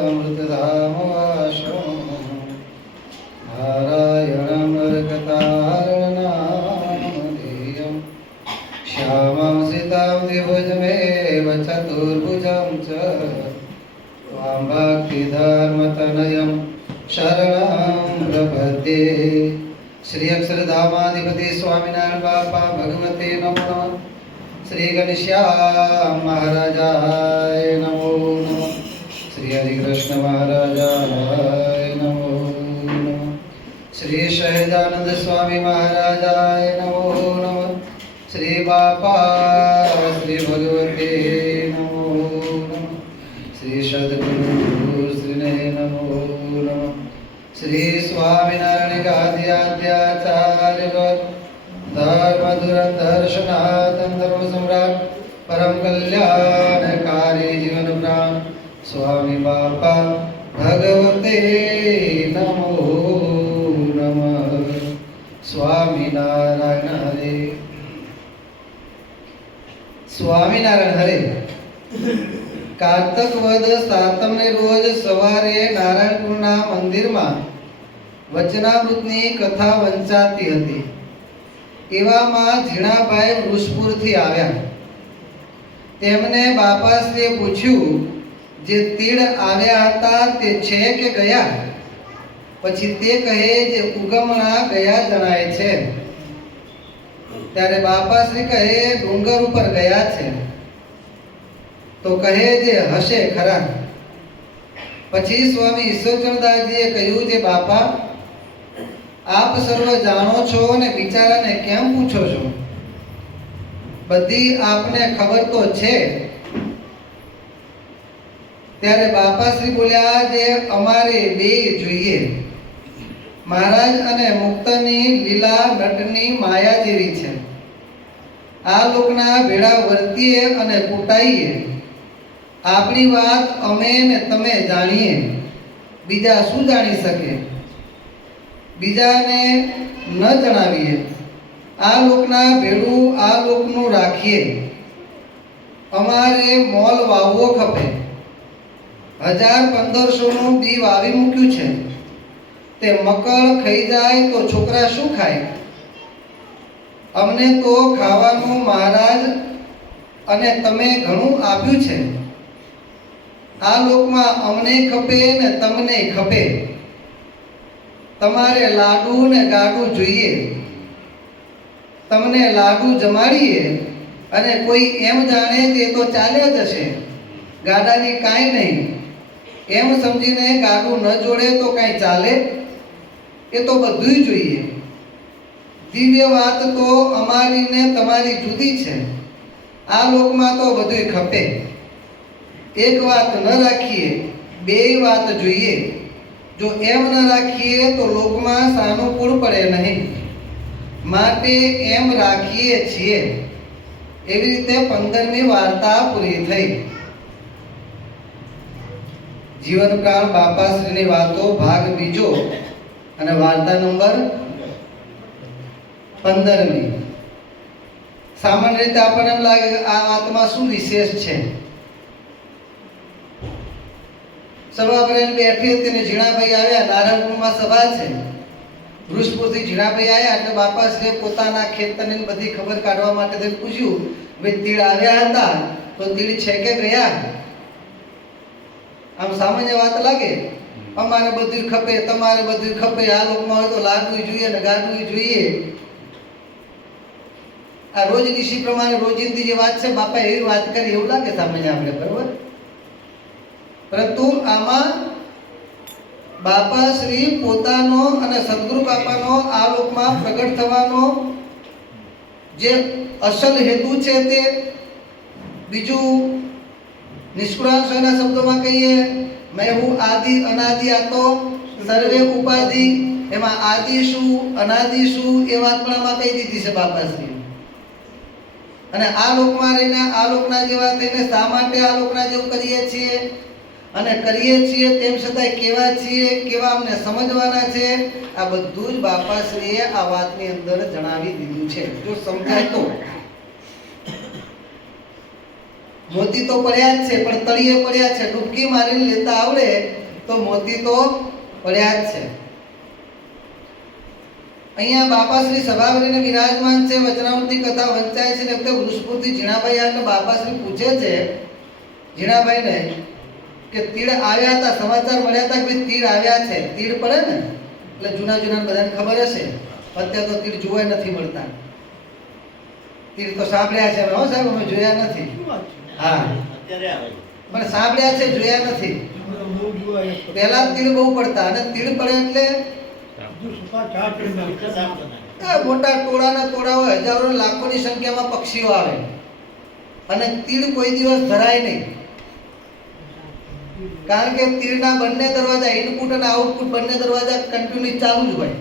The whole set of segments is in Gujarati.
अमृतधामवासं नारायणमर्गतारणनामधेयं श्यामं सीतां द्विभुजमेव चतुर्भुजं च त्वां भक्तिधर्मतनयं शरणं प्रपद्ये। श्री अक्षरधामाधिपति स्वामिनारायण बापा भगवते नमो नमः। श्री घनश्याम महाराजाय नमो नमः। श्री हरिकृष्ण महाराजाय नमो नमः। श्री सहजानंद स्वामी महाराजाय नमो नमः। श्री बापा श्री भगवते नमो नमः। श्री सद्गुरु श्री नमो नमः। श्री स्वामिनारायण गाद्याचार्य धर्म धुरंधर सनातन धर्म सम्राट परम कल्याणकारी जीवन प्राण स्वामी बापा भगवते नमो नमः। स्वामी नारायण हरे। સ્વામિનારાયણ હરે. કારતક વદ સાતમને રોજ સવારે નારાયણપુરના મંદિરમાં વચનામૃતની કથા વંચાતી હતી. એવામાં ઝીણાભાઈ વૃષપુરથી આવ્યા. તેમને બાપાશ્રીએ પૂછ્યું, જે તીડ આવ્યા હતા તે છે કે ગયા? પછી તે કહે જે ઉગમણા ગયા જણાય છે. ત્યારે બાપાશ્રી કહે ડુંગર ઉપર ગયા છે. તો કહે જે હશે ખરા. પછી સ્વામી ઈશ્વરચંદ્રદાસજીએ કહ્યું, જે બાપા આપ સર્વ જાણો છો ને બિચારાને કેમ પૂછો છો? બધી આપને ખબર તો છે. ત્યારે બાપાશ્રી બોલ્યા, જે અમારે બે જોઈએ. મહારાજ અને મુક્તની લીલા નટની માયા જેવી છે. આ લોકના ભેળા વર્તીએ અને કૂટાઈએ. આપણી વાત અમે ને તમે જાણીએ, બીજા શું જાણી શકે? બીજાને ન જણાવીએ. આ લોકના ભેળું આ લોકનું રાખીએ. અમારે મોલ વાવવો ખપે. 1000-1500નું બી વાવી મૂક્યું છે. તે મકર ખાઈ જાય તો છોકરા શું ખાય? અમને તો ખાવાનું મહારાજ અને તમે ઘણું આપ્યું છે. આ લોકમાં અમને ખપે ને તમને ખપે. તમારે લાડુ ને ગાડું જોઈએ. તમને લાડુ જમાડીએ અને કોઈ એમ જાણે તે તો ચાલ્યા જશે, ગાડાની કાંઈ નહીં એમ સમજીને ગાડું ન જોડે તો કાંઈ ચાલે? એ તો બધું જોઈએ. દિવ્ય વાત તો અમારી ને તમારી જુદી છે. આ લોકમાં તો બધું ખપે. એક વાત ન રાખીએ, બે વાત જોઈએ. જો એમ ન રાખીએ તો લોકમાં સાનુકૂળ પડે નહીં. માટે એમ રાખીએ છીએ. એવી રીતે 15મી વાર્તા પૂરી થઈ. જીવન પ્રાણ બાપાશ્રીની વાતો ભાગ બીજો અને વાર્તા નંબર 15મી. સામાન્ય રીતે આપણને એમ લાગે કે આ વાતમાં શું વિશેષ છે. સભા ભરીને બેઠી હતી ને ઝીણાભાઈ આવ્યા. નારાયણપુરમાં સભા છે. વૃષપુરથી ઝીણાભાઈ આવ્યા એટલે બાપાશ્રીએ પોતાના ખેતરની બધી ખબર કાઢવા માટે પૂછ્યું, ભાઈ તીડ આવ્યા હતા તો તીડ છે કે ગયા? આમ સામાન્ય વાત લાગે. અમારે બધું ખપે, તમારે બધું ખપે. આ લોકમાં હોય તો લાડુ જોઈએ ને ગાડું જોઈએ. આ રોજ નિશી પ્રમાણે રોજિંદી જે વાત છે બાપા એવી વાત કરી એવું લાગે સામાન્ય આપણે, બરોબર? પરંતુ આમાં બાપાશ્રી પોતાનો અને સદગુરુ બાપાનો આ લોકમાં પ્રગટ થવાનો જે અસલ હેતુ છે તે બીજું નિષ્કુળાંશના શબ્દોમાં કહીએ, મેં હું આદિ અનાદિ આ તો સર્વે ઉપાધિ. એમાં આદિ શું અનાદિ શું એ વાત પણ આમાં કહી દીધી છે બાપાશ્રી. અને આ લોકમાં રહીને આ લોકના જેવા થઈને શા માટે આ લોકના જેવું કરીએ છીએ અને કરીએ છીએ તેમ છતાંય કેવા છીએ, કેવા અમને સમજવાના છે, આ બધું જ બાપાશ્રીએ આ વાતની અંદર જણાવી દીધું છે. જો સમજાય તો મોતી તો પડ્યા જ છે, પણ તળિયે પડ્યા છે. ડૂબકી મારીને લેતા આવડે તો મોતી તો પડ્યા જ છે. અહીંયા બાપાશ્રી સભાવરીને વિરાજમાન છે. વચનામૃતની કથા વંચાય છે ને વખતે વૃષપુરથી ઝીણાભાઈ એટલે બાપાશ્રી પૂછે છે ઝીણાભાઈને કે તીડ આવ્યા હતા, સમાચાર મળ્યા હતા કે તીડ આવ્યા છે. તીડ પડે ને એટલે જૂના બધાને ખબર હશે. અત્યારે તો તીડ જોવા નથી મળતા. તીડ તો સાંભળ્યા છે હો સાહેબ, અમે જોયા નથી. હા પણ સાંભળ્યા છે, જોયા નથી. પહેલા તીડ બહુ પડતા અને તીડ પડે એટલે મોટા ટોળાના ટોળા હોય, હજારો લાખોની સંખ્યામાં પક્ષીઓ આવે અને તીડ કોઈ દિવસ ધરાય નહીં. કારણ કે તીડના બંને દરવાજા, ઇનપુટ અને આઉટપુટ બંને દરવાજા કન્ટિન્યુ ચાલુ જ હોય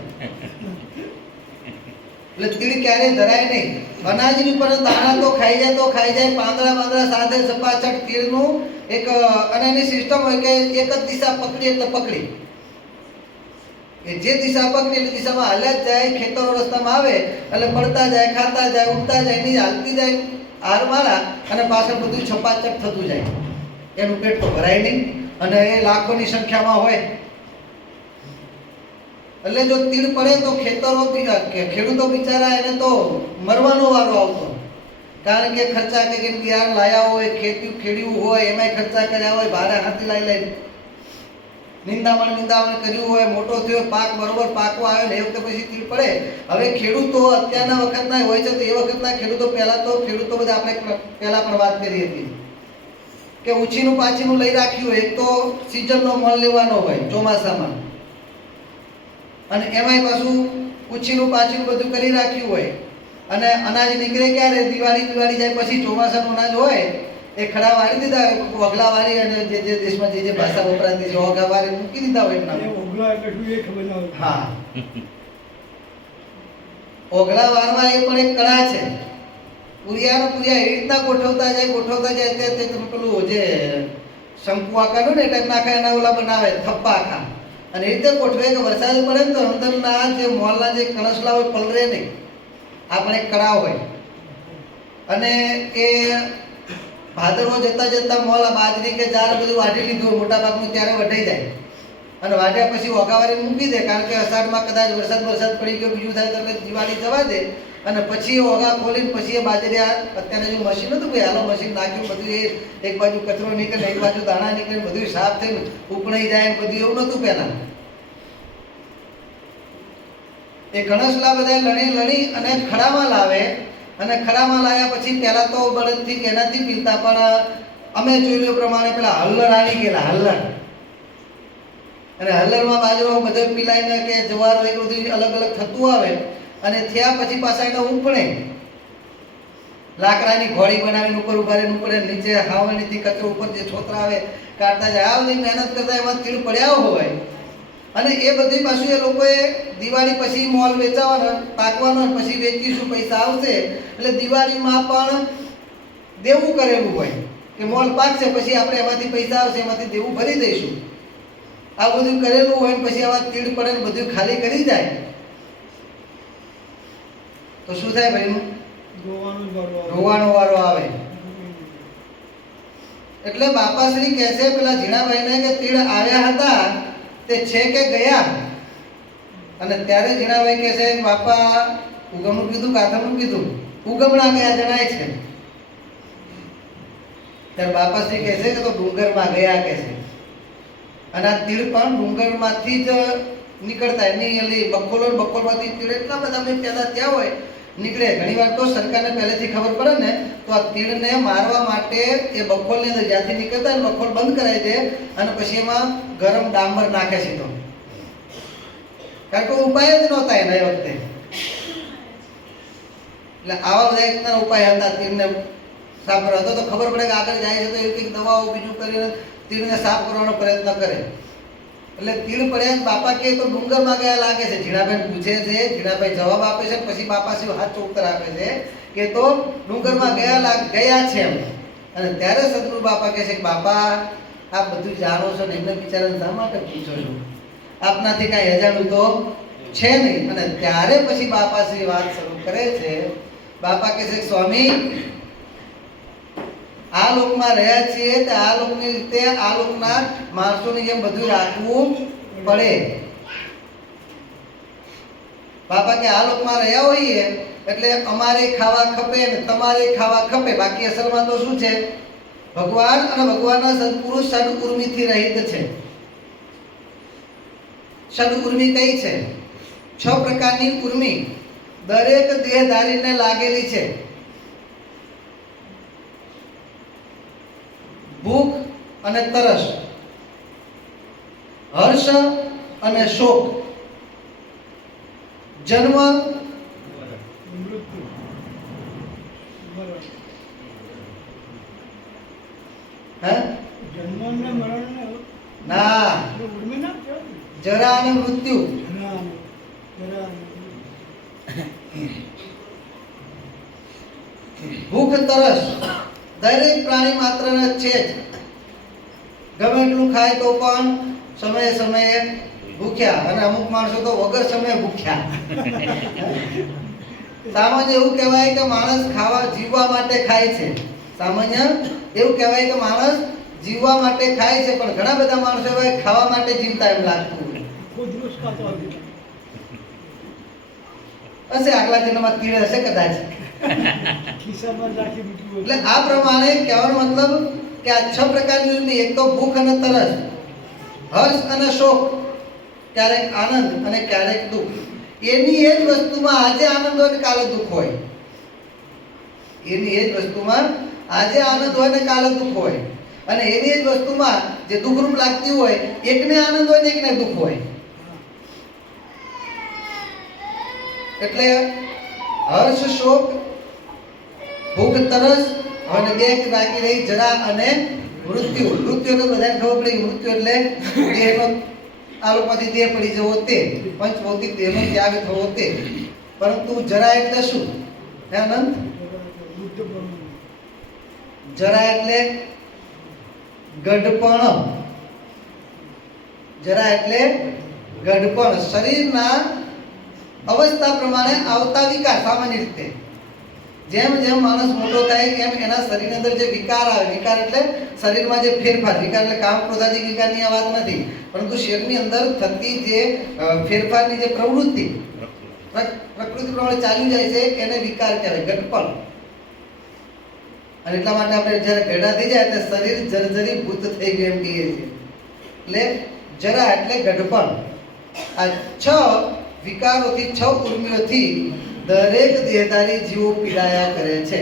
એટલે તીડ ક્યારેય ધરાય નહીં. અનાજની પર દાણા તો ખાઈ જાય, પાંદડા સાથે સપાચટ તીડનું એક અને એની સિસ્ટમ હોય કે એક જ દિશા પકડી એટલે પકડી, એ જે દિશા પકડી એટલે દિશામાં હાલ્યા જ જાય. ખેતરો રસ્તામાં આવે એટલે પડતા જાય, ખાતા જાય, ઉડતા જાય, એની હાલતી જાય હાર મારા અને પાછળ બધું છપાચટ થતું જાય. એનું પેટ તો ભરાય નહીં અને એ લાખોની સંખ્યામાં હોય. એટલે જો તીડ પડે તો ખેડૂતો બિચારા એને તો મરવાનો વારો આવતો. કારણ કે ખર્ચા કરીને બિયારણ લાયા હોય, ખેડ્યું હોય, એમાંય ખર્ચા કર્યા હોય, ભાડા હાથી લાઈ નિંદામણ કર્યું હોય, મોટો થયો, પાક બરોબર પાકવા આવ્યો ને એ વખતે પછી તીડ પડે. હવે ખેડૂતો અત્યારના વખતના હોય છે તો એ વખતના ખેડૂતો બધા આપણે પહેલા પણ વાત કરી હતી કે ઉછીનું પાછીનું લઈ રાખ્યું હોય. એક તો સિઝનનો મોલ લેવાનો હોય ચોમાસામાં અને એમાંય પાછું ઉછીનું પાછીનું બધું કરી રાખ્યું હોય અને અનાજ નીકળે ક્યારે? દિવાળી જાય પછી ચોમાસાનું અનાજ હોય એ ખડા વાળી દીધા, વગલા વાળી અને જે દેશમાં જે ભાષા વપરાતી છે ઓઘા વાળી મૂકી દીધા હોય એમના. હા, ઓગલા વારમાં એ પણ એક કળા છે. પૂરિયા એ રીતના ગોઠવતા જાય તે પેલું જે શંકુ આકારનું ને ટાઈપ નાખે એના ઓલા બનાવે થપ્પા આખા અને એ રીતે ગોઠવે કે વરસાદ પડે ને તો અંદરના જે મોલના જે કણસલા હોય પલરે નહીં. આપણે કળા હોય અને એ ભાદરવો જતા મોલ બાજરી કે જાર બધું વાઢી લીધું મોટા ભાગનું ત્યારે વઢાઈ જાય અને વાઢ્યા પછી ઓગાવારી મૂકી દે. કારણ કે અષાઢમાં કદાચ વરસાદ પડી ગયો બીજું થાય તો દિવાળી જવા દે અને પછી ઓગા ખોલીને પછી એ બાજરી અત્યારે જો મશીન હતું ભાઈ હાલો મશીન નાખ્યું બધું એ એક બાજુ કચરો નીકળે એક બાજુ દાણા નીકળે બધું સાફ થઈને ઉપણાઈ જાય ને બધું એવું નહોતું પહેલા. એ ગણસલા બધા લણી અને ખડામાં લાવે અને ખડામાં લાવ્યા પછી પહેલા તો બળદથી કે એનાથી પીતા પણ અમે જોયેલું પ્રમાણે પેલા હલ્લર આવી ગયેલા હલ્લર અને હલ્લરમાં બાજરો બધે પીલાઈને કે જવાર હોય બધું અલગ થતું આવે અને થયા પછી પાછા એને ઉપણે લાકડાની ઘોડી બનાવીને ઉપર ઉભા રહીને ઉપર નીચે હાવણીથી કચરો ઉપર જે છોતરા આવે કાઢતા જાય. આ બધી મહેનત કરતા એમાં તીડ પડ્યા હોય અને એ બધી પાછું એ લોકોએ દિવાળી પછી મોલ વેચાવાનો પાકવાનો પછી વેચીશું પૈસા આવશે એટલે દિવાળીમાં પણ દેવું કરેલું હોય કે મોલ પાકશે પછી આપણે એમાંથી પૈસા આવશે એમાંથી દેવું ભરી દઈશું. આ બધું કરેલું હોય ને પછી આવા તીડ પડે ને બધું ખાલી કરી જાય તો શું થાય ભાઈનું? રોવાનો વારો આવે. એટલે બાપાશ્રી કહે છે પેલા ઝીણાભાઈને કે તીડ આવ્યા હતા તે છે કે ગયા? અને ત્યારે ઝીણાભાઈ કહે છે બાપા ઉગમનું કીધું કાથમનું કીધું? ઉગમણા ગયા જણાય છે. ત્યારે બાપાશ્રી કહે છે કે તો ડુંગરમાં ગયા કહે છે અને આ તીડ પણ ડુંગરમાંથી જ નીકળતા એની બકોલમાંથી તીડ એટલા બધા પેદા ત્યાં હોય નીકળે. ઘણીવાર તો સરકારને પહેલેથી ખબર પડે ને તો આ તીડને મારવા માટે એ બખોલની અંદર જ્યાંથી નીકળતા ને બખોલ બંધ કરાવી દે અને પછી એમાં ગરમ ડાંબર નાખે છે. તો કારણ કે ઉપાય જ નહોતા એના એ વખતે. એટલે આવા બધા એકના ઉપાય હતા તીડને સાફ કરવા. તો ખબર પડે કે આગળ જાય છે તો એવી કંઈક દવાઓ બીજું કરીને તીડને સાફ કરવાનો પ્રયત્ન કરે. એટલે તીડ પડ્યા બાપા કે તો ડુંગરમાં ગયા લાગે છે. ઝીણાભાઈ પૂછે છે, ઝીણાભાઈ જવાબ આપે છે, પછી બાપા શ્રી હાથ ઉત્તર આપે છે કે તો ડુંગરમાં ગયા છે એમ. અને ત્યારે સદગુરુ બાપા કહે છે કે બાપા આપ બધું જાણો છો ને એમને બિચારાને શા માટે પૂછો છો? આપનાથી કાંઈ અજાણું તો છે નહીં. અને ત્યારે પછી બાપા શ્રી વાત શરૂ કરે છે. બાપા કહે છે સ્વામી આ લોકમાં રહ્યા છીએ તો આ લોકની રીતે આ લોકના માણસોની જેમ બધું રાખવું પડે. બાપા કે આ લોકમાં રહ્યા હોઈએ એટલે અમારે ખાવા ખપે ને તમારે ખાવા ખપે. બાકી અસલમાં તો શું છે? ભગવાન અને ભગવાનના સદપુરુષ ષડ ઉર્મિથી રહિત છે. ષડ ઉર્મિ કઈ છે? 6 પ્રકારની ઉર્મિ દરેક દેહધારીને લાગેલી છે. ભૂખ અને તરસ, હર્ષ અને શોક, જન્મ ના, જરા અને મૃત્યુ. ભૂખ તરસ દરેક પ્રાણી માત્રને છે જ. ગમે એટલું ખાય તો પણ સમયે સમયે ભૂખ્યા, અને અમુક માણસો તો વગર સમયે ભૂખ્યા. સામાન્ય એવું કહેવાય કે માણસ ખાવા જીવવા માટે ખાય છે. સામાન્ય એવું કહેવાય કે માણસ જીવવા માટે ખાય છે, પણ ઘણા બધા માણસો એવા ખાવા માટે જીવતા એમ લાગતું હશે. આગલા જન્મમાં કીડે હશે કદાચ. એટલે આ પ્રમાણે કહેવાનો મતલબ કે આ 6 પ્રકારની, એક તો ભૂખ અને તરસ, હર્ષ અને શોક, ક્યારેક આનંદ અને ક્યારેક દુઃખ. એની એ જ વસ્તુમાં આજે આનંદ હોય ને કાલે દુઃખ હોય. એની એ જ વસ્તુમાં આજે આનંદ હોય ને કાલે દુઃખ હોય. અને એની એ જ વસ્તુમાં જે દુઃખરૂપ લાગતી હોય, એકને આનંદ હોય ને એકને દુઃખ હોય. એટલે હર્ષ શોક, ભૂખ તરસ, અને બે બાકી રહી જરા અને મૃત્યુ. મૃત્યુ તો બધાને ખબર પડી. મૃત્યુ એટલે દેહનો આ લોકોમાંથી દેહ પડી જવો, તે પંચભૌતિક દેહનો ત્યાગ થવો તે. પરંતુ જરા એટલે શું? હે અનંત? જરા એટલે ગઢપણ. જરા એટલે ગઢપણ, શરીરના અવસ્થા પ્રમાણે આવતા વિકાર. સામાન્ય રીતે જેમ જેમ માણસ મોટો થાય એમ એના શરીરની અંદર જે વિકાર આવે, વિકાર એટલે શરીરમાં જે ફેરફાર. વિકાર એટલે કામ ક્રોધાદિક વિકારની આ વાત નથી, પરંતુ શરીરની અંદર થતી જે ફેરફારની જે પ્રવૃત્તિ, પ્રકૃતિ પ્રમાણે ચાલી જાય છે, એને વિકાર કહેવાય, ગઢપણ. અને એટલા માટે આપણે જ્યારે ગઢા થઈ જાય એટલે શરીર જર્જરીભૂત થઈ ગયું એમ કહીએ છીએ. એટલે જરા એટલે ગઢપણ. આ 6 વિકારોથી, 6 ઉર્મિઓથી દરેક દેહધારી જીવો પીડાયા કરે છે.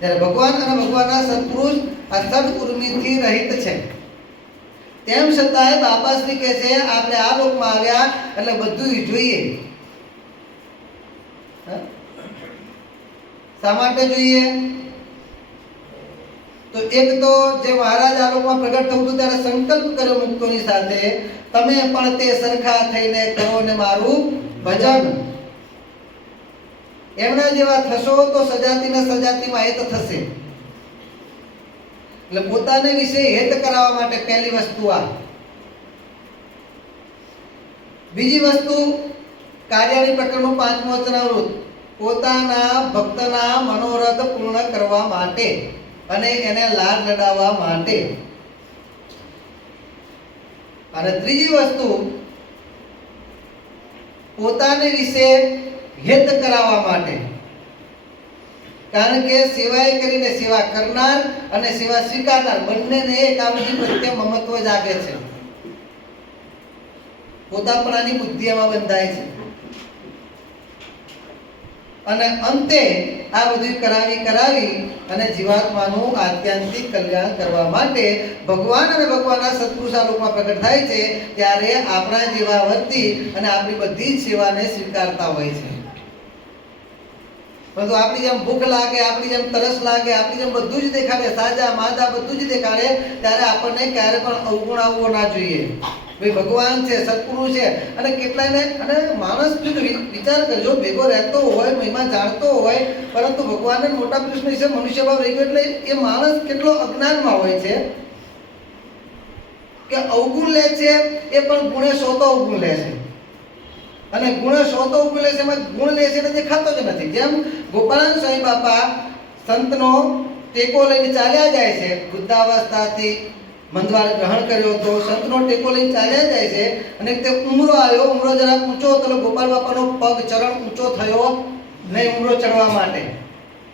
ત્યારે ભગવાન અને ભગવાનના સત્પુરુષ આ ષડ ઉર્મિથી રહિત છે. તેમ છતાંય બાપાશ્રી કહે છે આપણે આ લોકમાં આવ્યા એટલે બધું જોઈએ. શા માટે જોઈએ? તો એક તો જે મહારાજ આ લોકમાં પ્રગટ થયું હતું ત્યારે સંકલ્પ કર્યો મુક્તોની સાથે, તમે પણ તે સરખા થઈને કરો ને મારું ભજન. એમના જેવા થશો તો સજાતીને સજાતીમાં હેત થશે. એટલે પોતાને વિશે હેત કરાવવા માટે પહેલી વસ્તુ આ. બીજી વસ્તુ કાર્યાની પ્રકરણનું 5મું વચનામૃત, પોતાના ભક્તના મનોરથ પૂર્ણ કરવા માટે અને એને લાડ લડાવવા માટે. અને ત્રીજી વસ્તુ પોતાને વિશે હિત કરાવવા માટે. કારણ કે સેવાય કરીને સેવા કરનાર અને સેવા સ્વીકારનાર બંનેને એકાબીજી પ્રત્યે મમત્વ જાગે છે. પોતાપણાની બુદ્ધિ એમાં બંધાય છે. અને અંતે આ બધું કરાવી અને જીવાત્માનું આત્યંતિક કલ્યાણ કરવા માટે ભગવાન અને ભગવાનના સત્પુરુષ આ લોકમાં પ્રગટ થાય છે. ત્યારે આપણા જેવા વર્તી અને આપણી બધી જ સેવાને સ્વીકારતા હોય છે. પરંતુ આપણી જેમ ભૂખ લાગે, આપણી જેમ તરસ લાગે, આપણી જેમ બધું જ દેખાડે, સાજા માદા બધું જ દેખાડે, ત્યારે આપણને ક્યારે પણ અવગુણ આવવો ના જોઈએ. ભાઈ ભગવાન છે, સત્પુરુષ છે, અને કેટલાયને, અને માણસ વિચાર કરજો, ભેગો રહેતો હોય, મહિમા જાણતો હોય, પરંતુ ભગવાનને મોટા કૃષ્ણ વિશે મનુષ્ય ભાવ રહી ગયો એટલે એ માણસ કેટલો અજ્ઞાનમાં હોય છે કે અવગુણ લે છે. એ પણ ગુણે 100 તો અવગુણ લે છે, અને ગુણે 100 તો અવગુણ લે છે, એમાં ગુણ લે છે એટલે દેખાતો જ નથી. જેમ ગોપાળાનંદ સ્વામી બાપા સંતનો ટેકો લઈને ચાલ્યા જાય છે, વૃદ્ધાવસ્થાથી મંદવાડ ગ્રહણ કર્યો તો સંતનો ટેકો લઈને ચાલ્યા જાય છે, અને તે ઉમરો આવ્યો, ઉમરો જરા ઊંચો તો ગોપાલ બાપાનો પગ ચરણ ઊંચો થયો નહીં ઉમરો ચડવા માટે,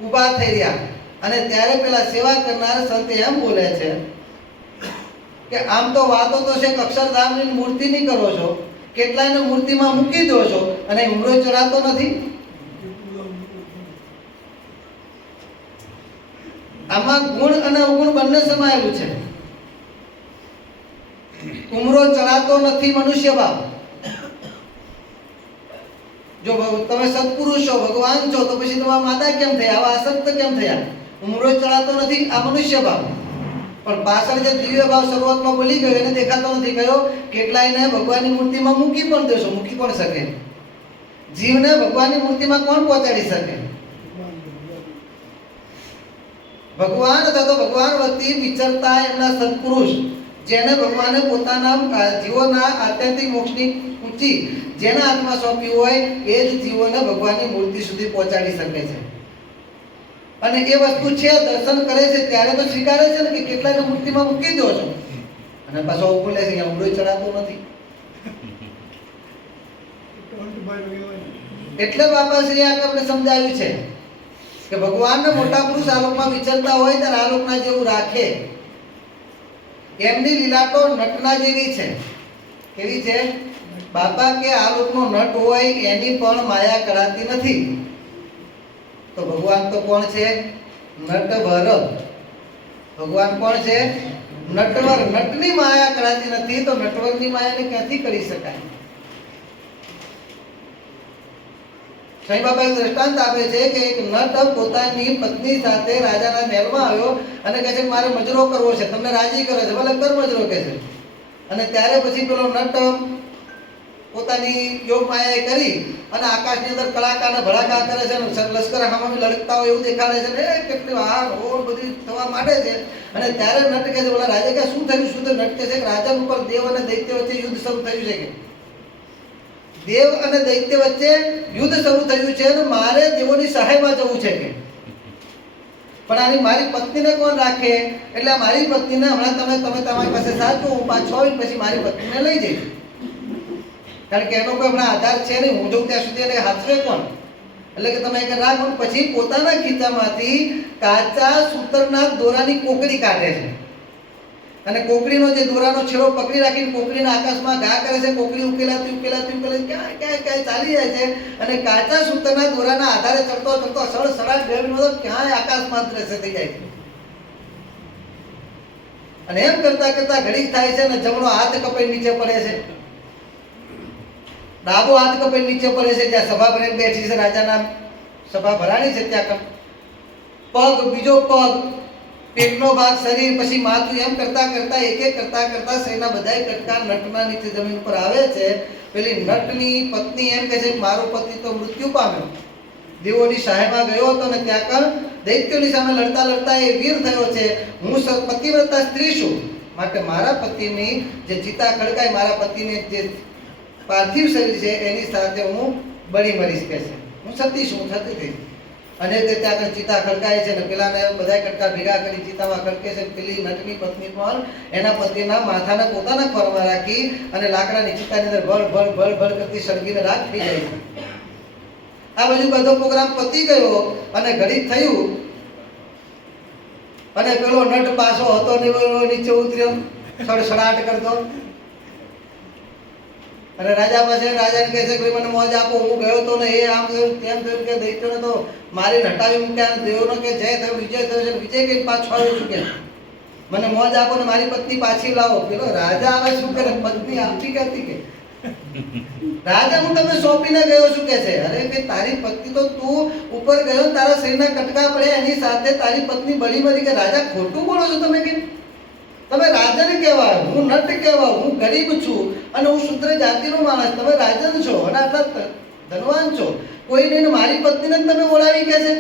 ઊભા થઈ રહ્યા. અને ત્યારે પેલા સેવા કરનાર સંત એમ બોલે છે કે આમ તો વાતો તો છે અક્ષરધામની મૂર્તિની કરો છો, કેટલાયને મૂર્તિમાં મૂકી દો છો અને ઉમરો ચડાતો નથી. આમાં ગુણ અને અવગુણ બંને સમાયેલું છે. ઉમરો ચડાતો નથી મનુષ્ય બાપ. જો તમે સત્પુરુષ છો, ભગવાન છો, તો પછી તમારા માતા કેમ થયા, આવા આસક્ત કેમ થયા? ઉમરો ચડાતો નથી, આ મનુષ્ય ભાવ. પણ પાછળ જે દિવ્ય ભાવ શરૂઆતમાં બોલી ગયો એને દેખાતો નથી. કયો? કેટલાયને ભગવાનની મૂર્તિમાં મૂકી પણ દેશો, મૂકી પણ શકે. જીવને ભગવાનની મૂર્તિમાં કોણ પહોંચાડી શકે? ભગવાન અથવા તો ભગવાન વતી વિચરતા એમના સત્પુરુષ, જેને ભગવાને પોતાના જીવોના આત્યંતિક મોક્ષની ઊંચી જેના હાથમાં સોંપ્યું હોય એ જ જીવોને ભગવાનની મૂર્તિ સુધી પહોંચાડી શકે છે. અને એ વસ્તુ છે, દર્શન કરે છે ત્યારે તો સ્વીકારે છે ને કે કેટલાને મૂર્તિમાં મૂકી દો છો, અને પાછો બોલે છે અહીંયા ઉમરો ચડાતો નથી. એટલે બાપાશ્રી આપણને સમજાવ્યું છે કે ભગવાનના મોટા પુરુષ આલોકમાં વિચરતા હોય ત્યારે આલોકના જેવું રાખે. એમની લીલા તો નટના જેવી છે. કેવી છે? બાપા કે આલોકનો નટ હોય એની પણ માયા કરાતી નથી. તો ભગવાન તો કોણ છે? નટવર. ભગવાન કોણ છે? નટવર. નટની માયા કરાતી નથી તો નટવરની માયાને ક્યાંથી કરી શકાય? સાંઈ બાબા એક દ્રષ્ટાંત આપે છે કે એક નટ પોતાની પત્ની સાથે રાજાના મહેલમાં આવ્યો અને કહે છે મારે મજરો કરવો છે, તમને રાજી કરે છે, ભલે કર મજરો કહે છે. અને ત્યારે પછી પેલો નટ પોતાની યોગ માયાએ કરી અને આકાશની અંદર કલાકાને ભડાકા કરે છે, લશ્કર સામે લડકતા હોય એવું દેખાડે છે ને કેટલી હાર હોર બધી થવા માંડે છે. અને ત્યારે નટ કહે છે બોલા રાજા કે શું થયું? શું થયું? નટ કહે છે કે રાજા ઉપર દેવ અને દૈત્ય વચ્ચે યુદ્ધ શરૂ થયું છે. કે દેવ અને દૈત્ય વચ્ચે યુદ્ધ શરૂ થયું છે અને મારે દેવોની સહાયમાં જવું છે. કે પણ આની મારી પત્નીને કોણ રાખે? એટલે મારી પત્નીને હમણાં તમે તમારી પાસે સાચું, હું 5-6 વર્ષ પછી મારી પત્નીને લઈ જઈશ. કારણ કે એનો કોઈ હમણાં આધાર છે નહીં, હું જઉં ત્યાં સુધી એને હાથવે કોણ? એટલે કે તમે એક રાખો. પછી પોતાના ખીચામાંથી કાચા સૂતરના દોરાની કોકડી કાઢે છે અને કોકડીનો જે દોરાનો છેડો પકડી રાખીને કોકડીના આકાશમાં ઘા કરે છે. કોકડી ઉકેલાતી ક્યાં ચાલી જાય છે અને કાચા સૂતરના દોરાના આધારે ચડતો સડસડાટ ગરમીનો ક્યાંય આકાશમાં દ્રશ્ય થઈ જાય છે. અને એમ કરતા કરતા ઘડીક થાય છે અને જમણો હાથ કપાઈ નીચે પડે છે, ડાબો હાથ કપાઈ નીચે પડે છે. જ્યાં સભા ભરાઈને બેઠી છે, રાજાના સભા ભરાણી છે ત્યાં પગ, બીજો પગ, પેટનો ભાગ, શરીર, પછી માથું, એમ કરતા કરતા એક એક કરતા શરીરના બધાય કટકા નટના નીચે જમીન પર આવે છે. પેલી નટની પત્ની એમ કહે છે મારો પતિ તો મૃત્યુ પામ્યો, દેવોની સહાયમાં ગયો હતો ને ત્યાં દૈત્યોની સામે લડતા લડતા એ વીર થયો છે. હું પતિવ્રતા સ્ત્રી છું, માટે મારા પતિની જે ચિતા ખડકાય, મારા પતિને જે પાર્થિવ શરીર છે એની સાથે હું બળી મરીશ કે છે. હું સતી છું, હું સતી થઈશ. અને તે ત્યાં આગળ ચિતા ખડકાય છે ને પેલાને બધા કટકા ભેગા કરી ચિતામાં ખડકે છે. પેલી નટની પત્ની પણ એના પતિના માથાને પોતાના ખોરમાં રાખી અને લાકડાની ચિતાની અંદર ભળ કરતી સળગીને રાખ થઈ જાય છે. આ બાજુ બધો પ્રોગ્રામ પતી ગયો અને ઘડીક થયું અને પેલો નટ પાછો હતો ને નીચે ઉતર્યો સડસડાટ કરતો. અને રાજા પાસે રાજાને કહે છે ભાઈ મને મોજ આપો, હું ગયો તો ને એ આમ થયું તેમ થયું કે દૈત્યોને તો મારી હટાવી મૂક્યા, દેવનો કે જય થયો, વિજય થયો છે, વિજય કઈ પાછો આવ્યો છું કે મને મોજ આપો ને મારી પત્ની પાછી લાવો. પેલો રાજા આવે શું કરે? પત્ની આપી ક્યાંથી? કે રાજા હું તમને સોંપીને ગયો છું કે છે. અરે કે તારી પત્ની તો તું ઉપર ગયો, તારા શરીરના કટકા પડ્યા, એની સાથે તારી પત્ની બળી મરી. કે રાજા ખોટું બોલો છો તમે? કે તમે રાજન કહેવાય, હું નટ કહેવાય, હું ગરીબ છું અને હું શુદ્ર જાતિનો માણસ, તમે રાજન છો અને આટલા ધનવાન છો, કોઈ નહીં મારી પત્નીને તમે બોલાવી કે છે.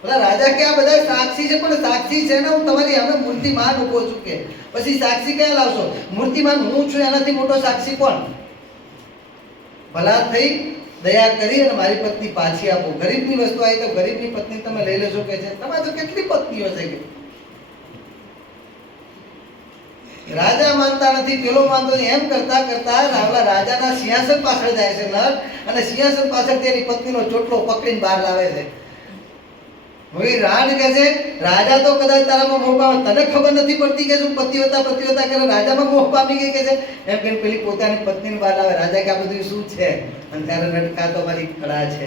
બોલા રાજા કે આ બધા સાક્ષી છે, પણ સાક્ષી છે ને હું તમારી સામે મૂર્તિમાન ઉભો છું. કે પછી સાક્ષી ક્યાં લાવશો? મૂર્તિમાન હું છું, એનાથી મોટો સાક્ષી કોણ? ભલા થઈ દયા કરી અને મારી પત્ની પાછી આપો. ગરીબની વસ્તુ આવી તો ગરીબની પત્ની તમે લઈ લેશો કે છે. તમારે તો કેટલી પત્નીઓ છે કે રાજા માનતા નથી, પેલો માનતો નથી. એમ કરતા કરતા રાવલા રાજાના સિંહાસન પાછળ જાય છે નર, અને સિંહાસન પાછળ તેની પત્નીનો ચોટલો પકડીને બહાર લાવે છે. હવે રાજ કહે છે રાજા તો કદાચ તારામાં મોહ પામે, તને ખબર નથી પડતી કે શું પતિવ્રતા કરે, રાજામાં મોહ પામી ગઈ કે છે. એમ કે પેલી પોતાની પત્નીને બહાર લાવે. રાજા કે આ બધું શું છે? અને ત્યારે નટકા તો મારી કળા છે.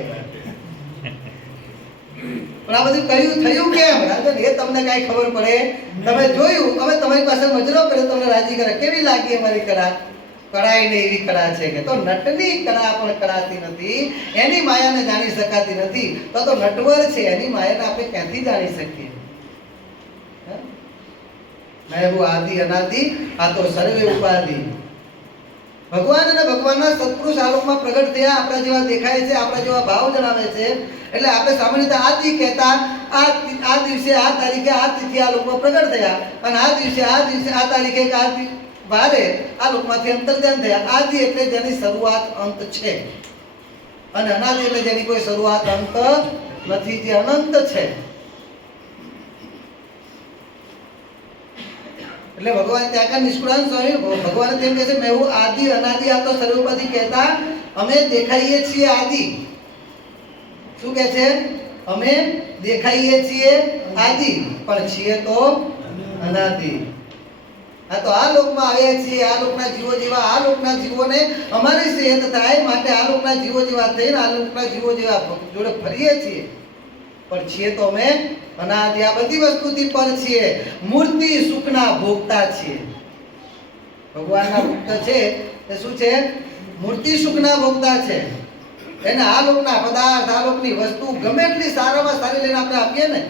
પણ આ બધું કયું થયું કેમ? રાજન એ તમને કાંઈ ખબર પડે? તમે જોયું, અમે તમારી પાસે મજરો કર્યો, તમને રાજી કરે, કેવી લાગી અમારી કળા? કળાઈ ને એવી કળા છે કે તો નટની કળા પણ કળાતી નથી, એની માયાને જાણી શકાતી નથી. તો નટવર છે, એની માયાને આપણે ક્યાંથી જાણી શકીએ? મેં હું આદિ અનાદિ, આ તો સર્વે ઉપાધિ. ભગવાન અને ભગવાનના સત્પુરુષ આલોકમાં પ્રગટ થયા, આપણા જેવા દેખાય છે, આપણા જેવા ભાવ જણાવે છે. એટલે આપણે સામાન્ય રીતે આદિ કહેતા, આ દિવસે આ તારીખે આ તિથિ આ લોકમાં પ્રગટ થયા, અને આ દિવસે આ તારીખે આ વારે આ લોકમાંથી અંતર્ધ્યાન થયા. આદિ એટલે જેની શરૂઆત અંત છે, અને અનાદિ એટલે જેની કોઈ શરૂઆત અંત નથી, જે અનંત છે. એટલે ભગવાન ત્યાં કાં નિષ્કુળાનંદ સ્વામી ભગવાન તેમ કહે છે મેં હું આદિ અનાદિ, આ તો સર્વોપરી કહેતા અમે દેખાઈએ છીએ આદિ. શું કહે છે? અમે દેખાઈએ છીએ આદિ, પણ છીએ તો અનાદિ. આ તો આ લોકમાં આવ્યા છીએ, આ લોકના જીવો જેવા, આ લોકના જીવોને અમારી સેહત થાય માટે આ લોકના જીવો જેવા થઈને આ લોકના જીવો જેવા જોડે ફરીએ છીએ, પણ છીએ તો અમે અનાદિ. આ બધી વસ્તુથી પર છીએ, મૂર્તિ સુખના ભોગતા છીએ. ભગવાનના ભક્ત છે તે શું છે? મૂર્તિ સુખના ભોગતા છે. એને આ લોકના પદાર્થ, આ લોકની વસ્તુ ગમે એટલી સારામાં સારી લઈને આપણે આપીએ ને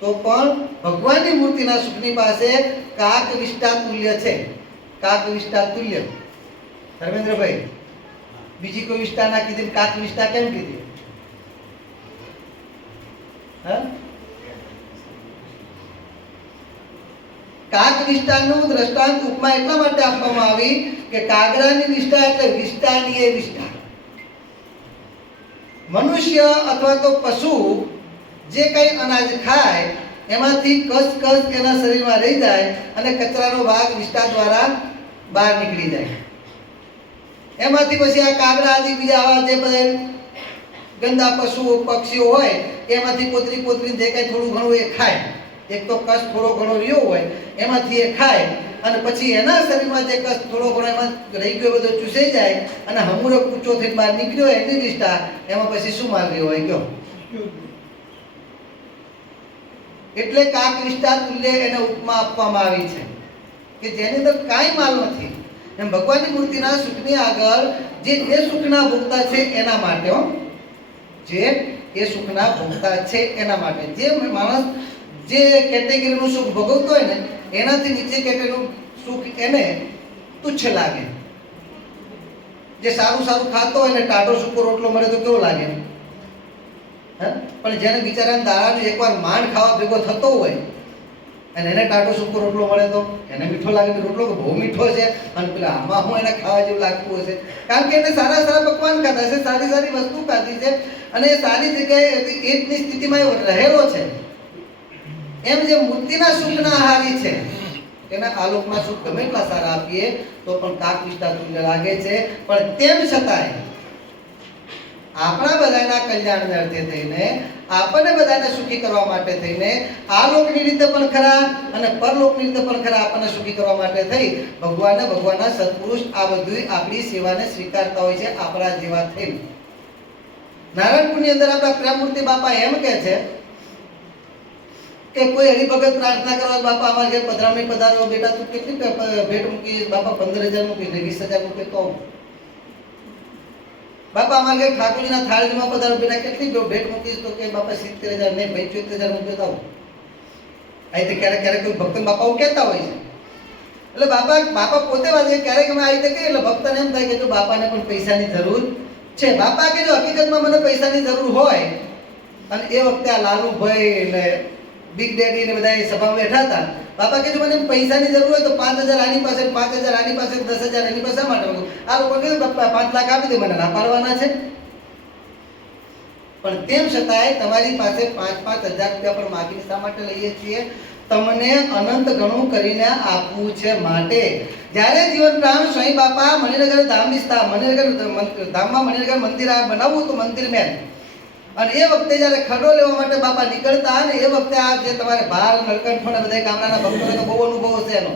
તો પણ ભગવાનની મૂર્તિના સુખની પાસે કાક વિષ્ટા તુલ્ય છે. કાક વિષ્ટા તુલ્ય. ધર્મેન્દ્રભાઈ, બીજી કોઈ વિષ્ટા ના કીધી, કાક વિષ્ટા કેમ કીધી? કાક વિષ્ટાનું દ્રષ્ટાંત ઉપમા એટલા માટે આપવામાં આવી કે કાગડાની વિષ્ટા એટલે વિષ્ટાની એ વિષ્ટા. મનુષ્ય અથવા તો પશુ જે કઈ અનાજ ખાય એમાંથી કસ એના શરીરમાં રહી જાય અને કચરાનો ભાગ વિષ્ટા દ્વારા બહાર નીકળી જાય. એમાંથી પછી આ કાગડા આદિ બીજા આવા જે બધા ગંદા પશુઓ પક્ષીઓ હોય એમાંથી કોતરી જે કઈ થોડું ઘણું એ ખાય. એક તો કસ થોડો ઘણો રહ્યો હોય એમાંથી એ ખાય, અને પછી એના શરીરમાં જે કસ થોડો ઘણો એમાં રહી ગયો બધો ચૂસાઈ જાય અને હમુરો કૂચો થઈને બહાર નીકળ્યો હોય એની વિષ્ટા, એમાં પછી શું માલ રહ્યો હોય કયો? એટલે કાક વિષ્ટા તુલ્ય એને ઉપમા આપવામાં આવી છે કે જેની અંદર કાંઈ માલ નથી. એમ ભગવાનની મૂર્તિના સુખની આગળ જે સુખના ભોગતા છે એના માટે, જે એ સુખના ભોગતા છે એના માટે, જે માણસ જે કેટેગરીનું સુખ ભોગવતો હોય ને એનાથી નીચે કેટેગરીનું સુખ એને તુચ્છ લાગે. જે સારું ખાતો હોય ને ટાઢો સૂકો રોટલો મળે તો કેવો લાગે? પણ જેને બિચારાને દાડાનું એકવાર માંડ ખાવા ભેગો થતો હોય અને એને ટાઢો સૂકો રોટલો મળે તો એને મીઠો લાગે. રોટલો બહુ મીઠો છે અને પેલા આમાં હું એને ખાવા જેવું લાગતું હશે, કારણ કે એને સારા પકવાન ખાધા છે, સારી વસ્તુ ખાધી છે અને એ સારી જગ્યાએ એની સ્થિતિમાં રહેલો છે. એમ જે મૂર્તિના સુખના આહારી છે તેના આલોકના સુખ ગમે એટલા સારા આપીએ તો પણ કાક વિષ્ટા તુલ્ય લાગે છે. પણ તેમ છતાંય આપણા બધાના કલ્યાણને અર્થે થઈને, આપણને બધાને સુખી કરવા માટે થઈને, આ લોકની રીતે પણ ખરા અને પરલોકની રીતે પણ ખરા આપણને સુખી કરવા માટે થઈ ભગવાનના સત્પુરુષ આ બધું આપણી સેવાને સ્વીકારતા હોય છે આપણા જેવા થઈને. નારાયણપુરની અંદર આપણા પ્રેમમૂર્તિ બાપા એમ કહે છે કે કોઈ હરિભગત પ્રાર્થના કરવા, બાપા અમારા ઘેર પધરામણી પધારો, બેટા તું કેટલી ભેટ મૂકીશ? બાપા 15,000 મૂકીશ, 20,000 મૂકે તો બાપા અમારા ઘેર ઠાકોરજીના થાળીમાં પધારો, બેટા કેટલી ભેટ મૂકીશ? તો કે બાપા 70,000 નહીં, 75,000 મૂકે તો અહીં તો ક્યારેક કોઈ ભક્ત બાપાઓ કહેતા હોય છે. એટલે બાપા પોતે વાત ક્યારેક અમે આવી રીતે કહીએ એટલે ભક્તને એમ થાય કે જો બાપાને પણ પૈસાની જરૂર છે. બાપા કે જો હકીકતમાં મને પૈસાની જરૂર હોય અને એ વખતે આ લાલુભાઈ એટલે બિગ ડેડી ને બધા સભામાં બેઠા હતા બાપા કે જો મને પૈસાની જરૂર હોય તો 5,000 આની પાસે, 5,000 આની પાસે, 10,000 એની પાસે માટે માંગુ. આ લોકો કીધું બાપા 5 લાખ આપી દે, મને ના પાડવાના છે? પણ તેમ છતાંય તમારી પાસે 5,000 રૂપિયા પર માગીને શા માટે લઈએ છીએ? તમને અનંત ગણું કરીને આપવું છે માટે. જ્યારે જીવનરામ સ્વામી બાપા મણિનગર ધામની મણિનગર ધામમાં મણિનગર મંદિર બનાવવું હતું, મંદિર મેન, અને એ વખતે જ્યારે ખડો લેવા માટે બાપા નીકળતા ને એ વખતે આ જે તમારે ભાર નળકંઠ ને બધા ગામડાના ભક્તોને તો બહુ અનુભવ હશે એનો.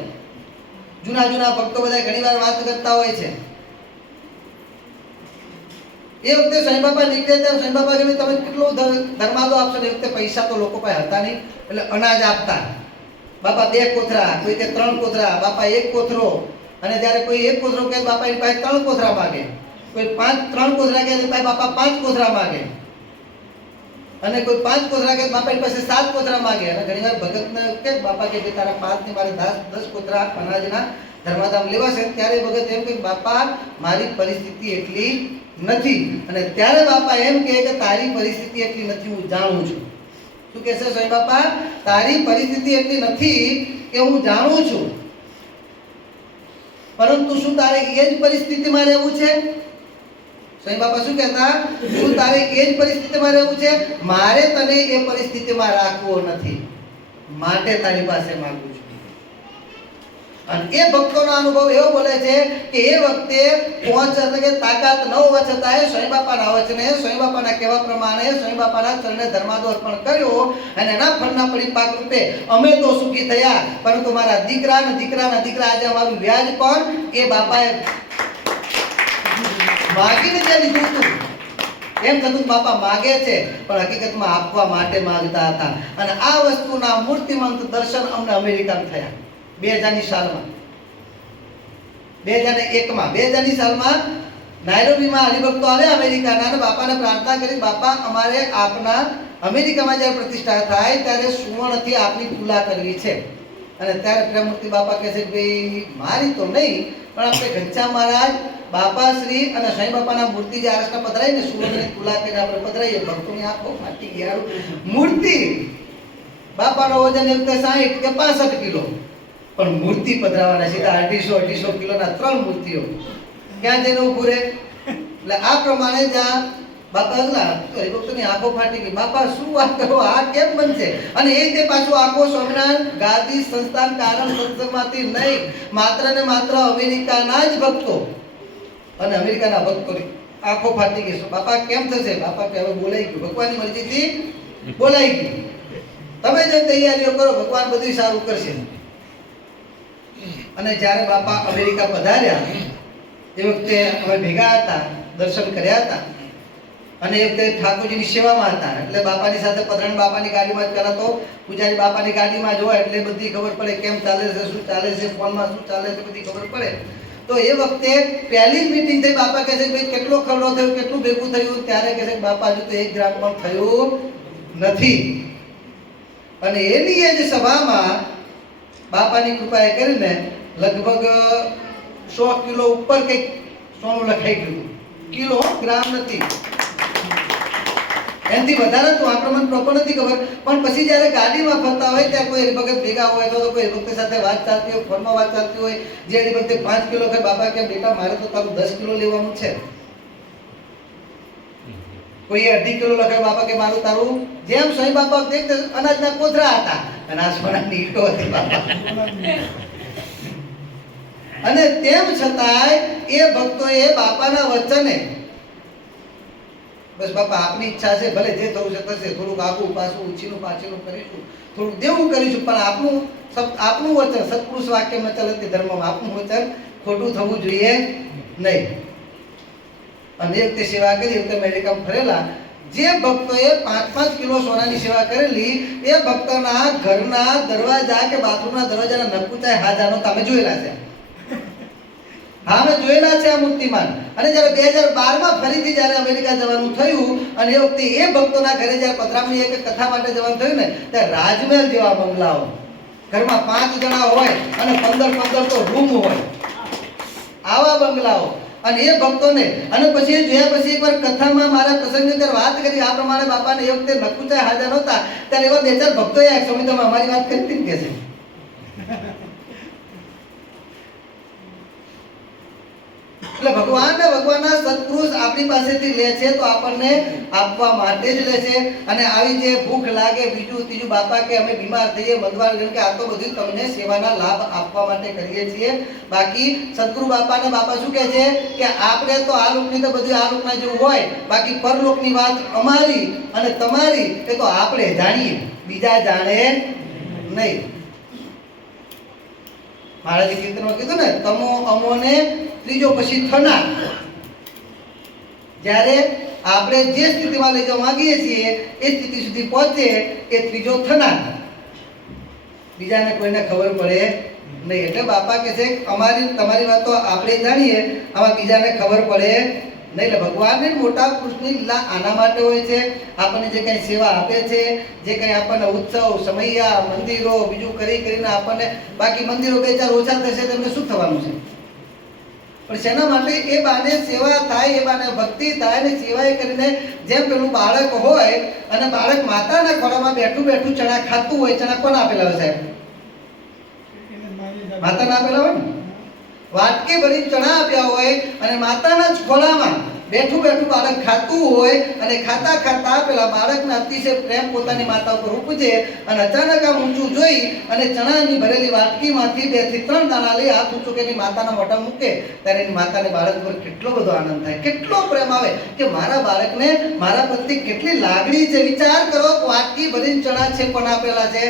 જૂના ભક્તો બધા ઘણીવાર વાત કરતા હોય છે. એ વખતે સ્વામી બાપા નીકળે ત્યારે સ્વામી બાપા કે તમે કેટલો ધર્માદો આપશો? એ વખતે પૈસા તો લોકો પાસે હતા નહીં, એટલે અનાજ આપતા. બાપા 2 કોથરા, કોઈ કે 3 કોથરા, બાપા 1 કોથરો, અને જ્યારે કોઈ 1 કોથરો કહે બાપા એની પાસે 3 કોથરા માગે, કોઈ 3 કોથરા કહે બાપા 5 કોથરા માગે, અને કોઈ 5 કોથરા કે બાપા એની પાસે 7 કોથરા માગે. અને ઘણીવાર ભગતને કે બાપા કે તારા 5 ની મારે 10 કોથરા અનાજના ધર્માદામ લેવા છે. ત્યારે ભગત એમ કે બાપા મારી પરિસ્થિતિ એટલી નથી. અને ત્યારે બાપા એમ કહે કે તારી પરિસ્થિતિ એટલી નથી, હું જાણું છું. શું કહે છે સ્વામી બાપા? તારી પરિસ્થિતિ એટલી નથી કે હું જાણું છું, પરંતુ શું તારે એ જ પરિસ્થિતિમાં રહેવું છે? સ્વામી બાપા શું કહેતા? શું તારે એ જ પરિસ્થિતિમાં રહેવું છે? મારે તને એ પરિસ્થિતિમાં રાખવો નથી, માટે તારી પાસે માંગુ છું. અને એ ભક્તોનો અનુભવ એવો બોલે છે કે એ વખતે પહોંચ કે તાકાત ન હોવા છતાં સ્વામી બાપાના વચને, સ્વામી બાપાના કહેવા પ્રમાણે સ્વામી બાપાના ચરણે ધર્માદો અર્પણ કર્યો, અને એના ફળના પરિપાક રૂપે અમે તો સુખી થયા, પરંતુ મારા દીકરાના દીકરા આજે અમારું વ્યાજ પણ એ બાપાએ માગીને જે લીધું હતું. એમ કહેતું બાપા માગે છે, પણ હકીકતમાં આપવા માટે માંગતા હતા. અને આ વસ્તુના મૂર્તિમંત દર્શન અમને અમેરિકામાં થયા 2000ની સાલમાં, 2001માં 2000ની સાલમાં નાયરોબીમાં હરિભક્તો આવ્યા અમેરિકાના, અને બાપાને પ્રાર્થના કરી, બાપા અમારે આપના અમેરિકામાં જ્યારે પ્રતિષ્ઠા થાય ત્યારે સુવર્ણથી આપની તુલા કરવી છે. અને ત્યારે પ્રેમમૂર્તિ બાપા કહે છે કે ભાઈ મારી તો નહીં, પણ આપણે ઘનશ્યામ મહારાજ, બાપા શ્રી અને સ્વામી બાપાના મૂર્તિ જે આરસના પધરાઈને સુવર્ણની તુલા કરીને આપણે પધરાઈએ, ભક્તોની આંખો ફાટી ગયા. મૂર્તિ બાપાનો વજન 60 કે 65 કિલો, પણ મૂર્તિ પધરાવાના સીધા 250 કિલોના 3 મૂર્તિઓ. ક્યાં જઈને ઊભું રહે? એટલે આ પ્રમાણે જ્યાં બાપા હરિભક્તોની આંખો ફાટી ગઈ. બાપા શું વાત કરો, આ કેમ બનશે? અને એ તે પાછું આખો સ્વામિનારાયણ ગાદી સંસ્થાન કારણ સત્સંગમાંથી નહીં, માત્ર ને માત્ર અમેરિકાના જ ભક્તો, અને અમેરિકાના ભક્તોની આંખો ફાટી ગઈ. બાપા કેમ થશે? બાપા કે હવે બોલાઈ ગયું, ભગવાનની મરજીથી બોલાઈ ગયું. તમે જે તૈયારીઓ કરો, ભગવાન બધું સારું કરશે. અને જ્યારે બાપા અમેરિકા પધાર્યા એ વખતે અમે ભેગા હતા, દર્શન કર્યા હતા, અને એ વખતે ઠાકોરજીની સેવામાં હતા. એટલે બાપાની સાથે પધરાણ બાપાની ગાડીમાં જ પહેલા તો પૂજારી બાપાની ગાડીમાં જ હોય, એટલે બધી ખબર પડે કેમ ચાલે છે, શું ચાલે છે, ફોનમાં શું ચાલે છે, બધી ખબર પડે. તો એ વખતે પહેલી જ મીટિંગ થઈ. બાપા કહે છે ભાઈ કેટલો ખરડો થયો, કેટલું ભેગું થયું? ત્યારે કહે છે બાપા હજુ તો 1 ગ્રામ પણ થયું નથી. અને એની એ જ સભામાં બાપાની કૃપાએ કરીને લગભગ 100 કિલો ઉપર કંઈક સોનું લખાઈ ગયું. કિલો, ગ્રામ નથી. એનાથી વધારે તો આક્રમણ પ્રોપર નથી ખબર. પણ પછી જ્યારે ગાડીમાં ફરતા હોય ત્યારે કોઈ હરિભગત ભેગા હોય તો કોઈ હરિભક્ત સાથે વાત ચાલતી હોય, ફોનમાં વાત ચાલતી હોય, જે હરિભક્તે 5 કિલો કે બાપા કે બેટા મારે તો તારું 10 કિલો લેવાનું છે, કોઈ 2.5 કિલો લખાય, બાપા કે મારું તારું, જેમ સ્વામી બાપા દેખતે અનાજના કોથરા હતા અને આ સોનાની ઈંટો હતી બાપા. અને તેમ છતાંય એ ભક્તોએ બાપાના વચને બસ બાપા આપની ઈચ્છા છે, ભલે જે થવું છે થશે, થોડુંક આગું પાછું ઉછીનું પાછીનું કરીશું, થોડુંક દેવું કરીશું, પણ આપનું વચન સત્પુરુષ વાક્યમાં ચલતી ધર્મમાં આપનું વચન ખોટું થવું જોઈએ નહીં. અને એ વખતે સેવા કરી, એ વખતે અમેરિકામાં ફરેલા જે ભક્તોએ 5-5 કિલો સોનાની સેવા કરેલી, એ ભક્તોના ઘરના દરવાજા કે બાથરૂમના દરવાજાના નકુચાય હાજાનો તમે જોયેલા છે. હા, મેં જોયેલા છે આ મૂર્તિમાન. અને જ્યારે 2012માં ફરીથી જ્યારે અમેરિકા જવાનું થયું, અને એ વખતે એ ભક્તોના ઘરે જ્યારે પધરામણી એક કથા માટે જવાનું થયું ને, ત્યારે રાજમહેલ જેવા બંગલાઓ, ઘરમાં 5 જણા હોય અને 15 તો રૂમ હોય, આવા બંગલાઓ. અને એ ભક્તોને, અને પછી જોયા પછી એકવાર કથામાં મારા પ્રસંગની અંદર વાત કરી આ પ્રમાણે બાપાને એ વખતે નકુચાય હાજર નહોતા, ત્યારે એવા 2-4 ભક્તોએ સ્વામી તમે અમારી વાત કરી કે છે એટલે ભગવાનના સત્પુરુષ આપણી પાસેથી લે છે તો આપણને આપવા માટે જ લે છે. અને આવી જે ભૂખ લાગે, બીજું ત્રીજું બાપા કે અમે બીમાર થઈએ, મંદવાર કે આ તો બધું તમને સેવાના લાભ આપવા માટે કરીએ છીએ. બાકી સદગુરુ બાપાને બાપા શું કહે છે કે આપણે તો આ લોકની તો બધું આ લોકના જેવું હોય, બાકી પરલોકની વાત અમારી અને તમારી એ તો આપણે જાણીએ, બીજા જાણે નહીં. મહારાજે કીર્તનમાં કીધું ને, તમો અમોને ત્રીજો પછી થનાર. જ્યારે આપણે જે સ્થિતિમાં લઈ જવા માંગીએ છીએ એ સ્થિતિ સુધી પહોંચે એ ત્રીજો થનાર, બીજાને કોઈને ખબર પડે નહીં. એટલે બાપા કહે છે અમારી તમારી વાત તો આપણે જાણીએ, આમાં બીજાને ખબર પડે નહીં. એટલે ભગવાનને મોટા પુરુષની લીલા આના માટે હોય છે. આપણને જે કંઈ સેવા આપે છે, જે કંઈ આપણને ઉત્સવ, સમૈયા, મંદિરો બીજું કરીને આપણને, બાકી મંદિરો બે ચાર ઓછા થશે તેમને શું થવાનું છે? પણ શેના માટે? એ બાને સેવા થાય, એ બાને ભક્તિ થાય ને સેવા કરીને. જેમ પેલું બાળક હોય અને બાળક માતાના ખોળામાં બેઠું બેઠું ચણા ખાતું હોય. ચણા કોણ આપેલા હોય સાહેબ? માતાના આપેલા હોય ને. વાટકી ભરી ચણા આપ્યા હોય અને માતાના જ ખોળામાં બેઠું બેઠું બાળક ખાતું હોય અને ખાતા ખાતા પેલા બાળકને અતિશય પ્રેમ પોતાની માતા ઉપર ઉપજે અને અચાનક આમ ઊંચું જોઈ અને ચણાની ભરેલી વાટકીમાંથી 2 થી 3 દાણા લઈ હાથ ઊંચો કરીને માતાના મોઢા મૂકે ત્યારે એની માતાને બાળક પર કેટલો બધો આનંદ થાય, કેટલો પ્રેમ આવે કે મારા બાળકને મારા પ્રત્યે કેટલી લાગણી છે. વિચાર કરો, વાટકી ભરીને ચણા છે કોના આપેલા છે?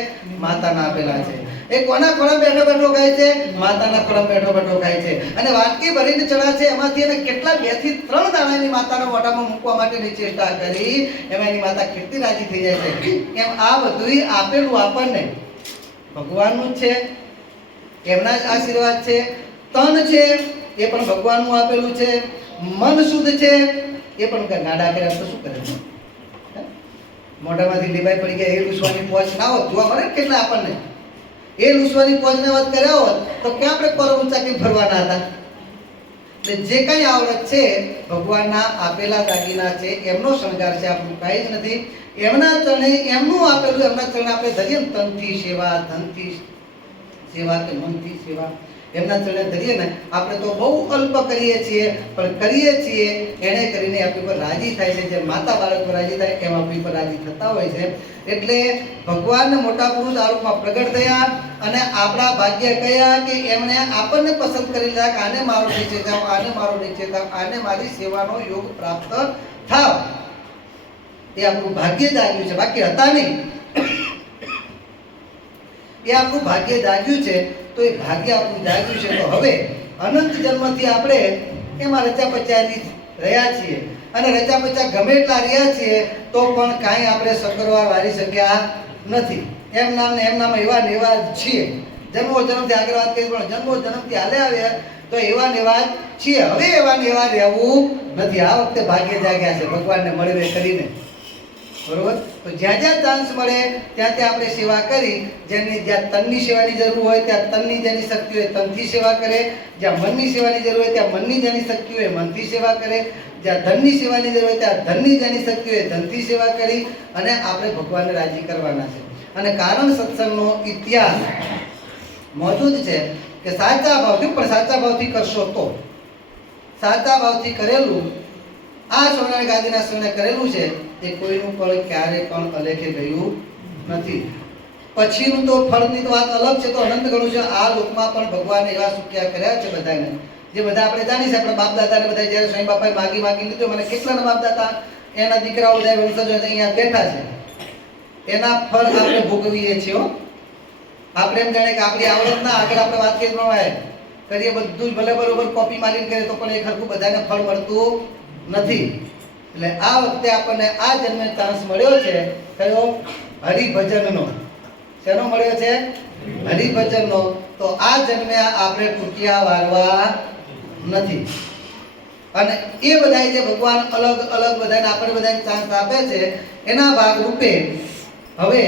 માતાના આપેલા છે. એ કોના ખોળામાં બેઠો બેઠો ખાય છે? માતાના ખોળામાં બેઠો બેઠો ખાય છે. અને વાટકી ભરીને ચણા છે એમાંથી એને કેટલા 2 થી 3 દાણા એની માતાના મોઢામાં મૂકવા માટેની ચેષ્ટા કરી, એમાં એની માતા કેટલી રાજી થઈ જાય છે. એમ આ બધું આપેલું આપણને ભગવાનનું છે, એમના જ આશીર્વાદ છે. તન છે એ પણ ભગવાનનું આપેલું છે. મન શુદ્ધ છે એ પણ ગાડા કર્યા તો શું કરે છે? મોઢામાંથી લીબાઈ પડી ગયા એ લૂસવાની પહોંચ ના હોત, જોવા મળે કેટલા આપણને. એ લૂસવાની પહોંચને વાત કર્યા હોત તો ક્યાં આપણે પર ઊંચા કેમ ફરવાના હતા? જે કઈ આવડત છે ભગવાનના આપેલા દાગીના છે, એમનો શણગાર છે, આપણું કાંઈ જ નથી. એમના ચરણે એમનું આપેલું, એમના ચરણે આપણે ધરીએ ને, તનથી સેવા, ધનથી સેવા કે મનથી સેવા, એમના ચરણે ધરીએ ને, આપણે તો બહુ અલ્પ કરીએ છીએ, પણ કરીએ છીએ એને કરીને આપણી પર રાજી થાય છે. જે માતા બાળક પર રાજી થાય એમ આપણી પર રાજી થતા હોય છે. એટલે ભગવાન મોટા પુરુષ આ રૂપમાં પ્રગટ થયા અને આપણા ભાગ્ય કયા કે એમણે આપણને પસંદ કરી લીધા કે આને મારો નીચે થાવ, આને મારો નીચે થાવ, આને મારી સેવાનો યોગ પ્રાપ્ત થાવ. એ આપણું ભાગ્ય જાગ્યું છે, બાકી હતા નહીં. એ આપણું ભાગ્ય જાગ્યું છે. તો એ ભાગ્ય આપણું જાગ્યું છે તો હવે અનંત જન્મથી આપણે એમાં રચા પચાવી રહ્યા છીએ. અને રચા પચા ગમે એટલા રહ્યા છીએ તો પણ કાંઈ આપણે સકરવાર વારી શક્યા નથી. એમ નામ ને એમ નામ એવા ને એવા છીએ. જન્મો જન્મથી આગળ વાત કરી, પણ જન્મો જન્મથી હાલે આવ્યા તો એવા ને એવા છીએ. હવે એવા ને એવા રહેવું નથી. આ વખતે ભાગ્ય જાગ્યા છે ભગવાનને મળીને કરીને, બરોબર. તો જ્યાં જ્યાં ચાન્સ મળે ત્યાં ત્યાં આપણે સેવા કરી. જેની જ્યાં તનની સેવાની જરૂર હોય ત્યાં તનની જેની શક્તિ હોય તનથી સેવા કરે. જ્યાં મનની સેવાની જરૂર હોય ત્યાં મનની જેની શક્તિ હોય મનથી સેવા કરે. જ્યાં ધનની સેવાની જરૂર હોય ત્યાં ધનની જેની શક્તિ હોય ધનથી સેવા કરી અને આપણે ભગવાનને રાજી કરવાના છે. અને કારણ સત્સંગનો ઇતિહાસ મોજૂદ છે કે સાચા ભાવથી, પણ સાચા ભાવથી કરશો તો, સાચા ભાવથી કરેલું આ સ્વામિનારાયણ ગાદીના સ્વામીએ કરેલું છે એ કોઈનું પણ ક્યારે પણ અલેખે ગયું નથી. પછીનું તો ફળની તો વાત અલગ છે, તો અનંત ગણું છે. આ લોકમાં પણ ભગવાને એવા સુખ્યા કર્યા છે બધાને, જે બધા આપણે જાણી છે. આપણા બાપ દાદાને બધા જ્યારે સ્વામી બાપાએ માગી લીધું, મને કેટલાના બાપ દાદા એના દીકરાઓ બધા વંશજો અહીંયા બેઠા છે, એના ફળ આપણે ભોગવીએ છીએ. આપણે એમ જાણે કે આપણી આવડતના આગળ આપણે વાત કરીએ બધું જ ભલે બરોબર કોપી મારીને કરીએ તો પણ એ ખરખું બધાને ફળ મળતું નથી. એટલે આ વખતે આપણને આ જન્મે ચાન્સ મળ્યો છે કયો? હરિભજનનો. શેનો મળ્યો છે? હરિભજનનો. તો આ જન્મે આપણે ટૂંકિયા વારવા નથી. અને એ બધા જે ભગવાન અલગ અલગ બધાને આપણે બધાને ચાન્સ આપે છે એના ભાગ રૂપે હવે